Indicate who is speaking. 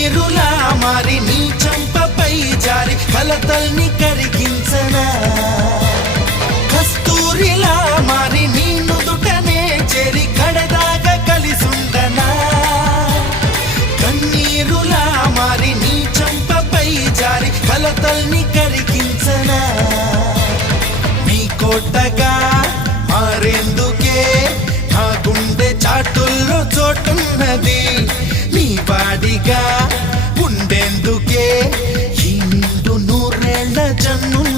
Speaker 1: నీరులా మారి నీ చంపపై జారి కలతల్ని కరిగించనా? కస్తూరిలా మారి నీ నుదుటనే చేరి కడదాగా కలిసుండనా? కన్నీరులా మారి నీ చంపపై జారి కలతల్ని కరిగించనా? నీ కోటగా వెళ్ళ జన్ను